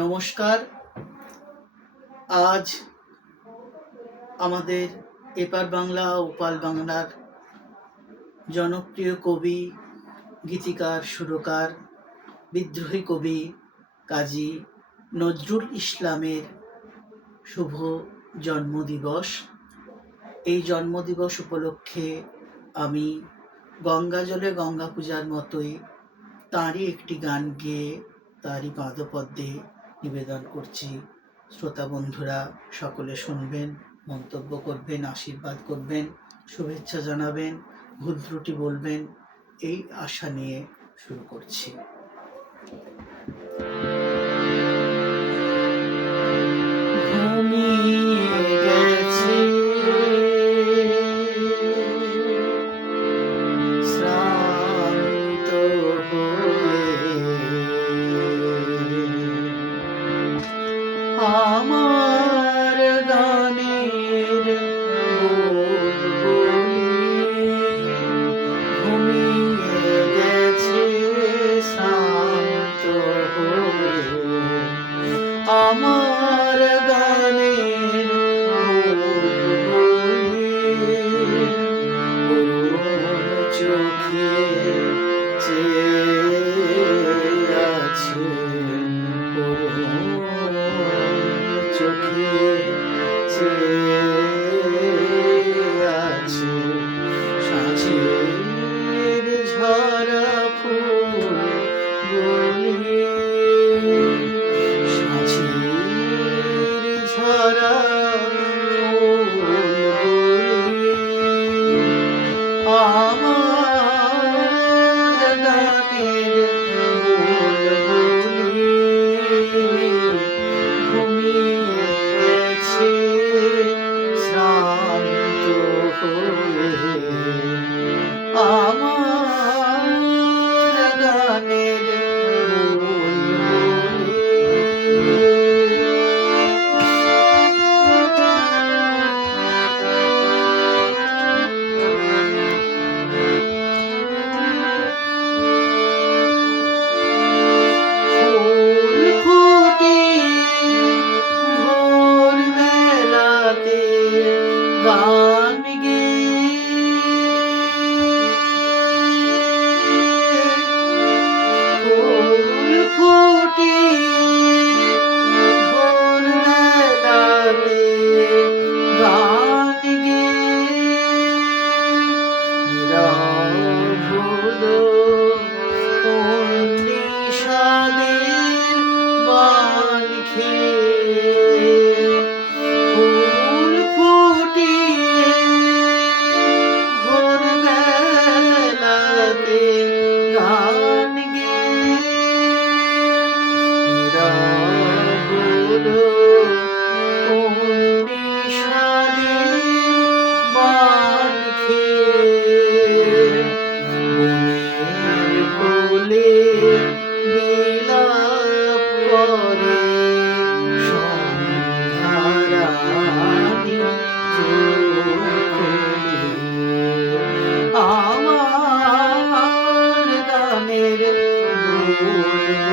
নমস্কার। আজ আমাদের এপার বাংলা ওপার বাংলার জনপ্রিয় কবি, গীতিকার, সুরকার, বিদ্রোহী কবি কাজী নজরুল ইসলামের শুভ জন্মদিবস। এই জন্মদিবস উপলক্ষে আমি গঙ্গা জলে গঙ্গা পূজার মতোই তাঁরই একটি গান গেয়ে তাঁরই পাদপদ্মে নিবেদন করছি। শ্রোতা বন্ধুরা সকলে শুনবেন, মন্তব্য করবেন, আশীর্বাদ করবেন, শুভেচ্ছা জানাবেন, ভুল ত্রুটি বলবেন, এই আশা নিয়ে শুরু করছি। আমার গানের ঘুমিয়ে গেছে শান্ত হয়ে, আমার গানের চোখে চেয়ে আছে, চোখে চেয়ে আছে সাঁঝের ঝরা ফুল গলি, সাঁঝের ঝরা ফুল গলি, আমার গানের বুলবুলি ঘুমিয়ে গেছে শান্ত হয়ে, আমার গানের বুলবুলি। গান ফুল ফুটিয়ে ভোরবেলাতে গান নীরব হলো কোন নিশাদের বান খেয়ে, ফুল ফুটিয়ে ভোরবেলাতে গান নীরব হলো কোন নিশাদের বান খেয়ে, মনের কোলে বিলাপ করে সন্ধ্যারানী চোখ খুলে, আমার গানের বুলবুলি।